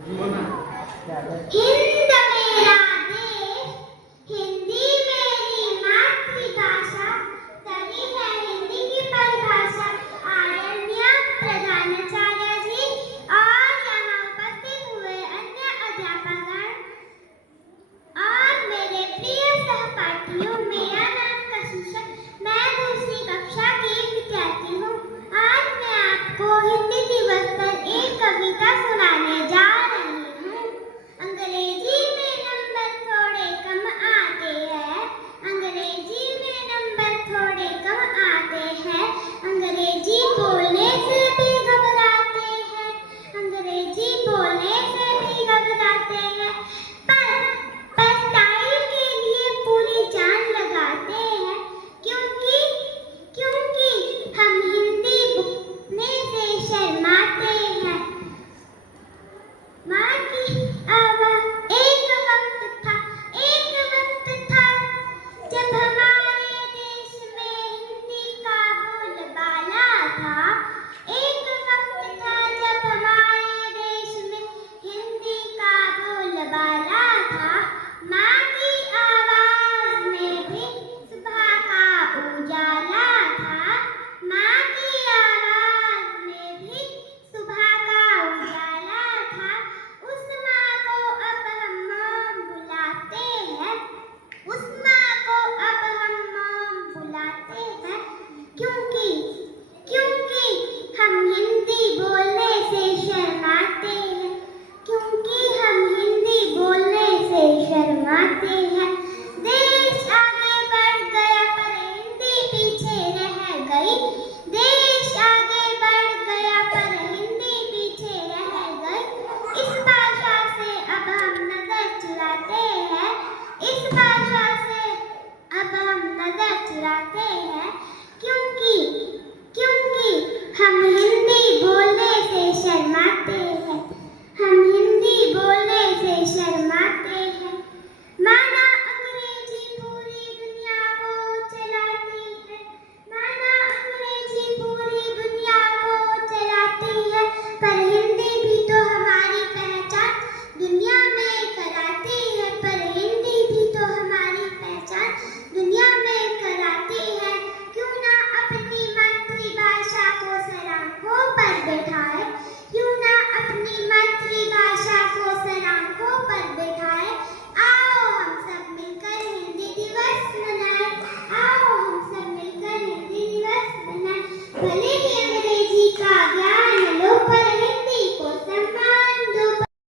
हिंद मेरा देश, हिंदी मेरी मातृभाषा, तभी है हिंदी की परिभाषा। आदरणीय प्रधानाचार्य जी और यहाँ उपस्थित हुए अन्य अध्यापकगण और मेरे प्रिय सहपाठियों, मेरा नाम कशिश है। मैं दूसरी कक्षा की विद्यार्थी हूँ। आज मैं आपको हिंदी दिवस पर एक कविता सुनाने जा रही हूँ। अंग्रेजी में नंबर थोड़े कम आते हैं, अंग्रेजी में नंबर थोड़े कम आते हैं, अंग्रेजी बोलने से भी घबराते हैं, अंग्रेजी बोलने से भी घबराते हैं। पर स्टाइल के लिए पूरी जान लगाते हैं, क्योंकि हम हिंदी बोलने से शर्माते हैं। माँ की आवाज़ एक वक्त था जब हमारे देश में हिंदी का बोलबाला था। एक वक्त था जब हमारे देश में हिंदी का बोलबाला था। माँ की आवाज़ में भी सुबह का उजाला था, माँ की आवाज़ में भी सुबह का उजाला था। उस माँ को अब हम मॉम बुलाते हैं, उस माँ को अब हम मॉम बुलाते हैं, क्योंकि हम हिंदी बोलने से शर्माते हैं, क्योंकि हम हिंदी बोलने से शर्माते हैं। देश आगे बढ़ गया पर हिंदी पीछे रह गई, देश आगे बढ़ गया पर हिंदी पीछे रह गई। इस भाषा से अब हम नजर चुराते हैं, इस भाषा से अब हम नजर चुराते हैं।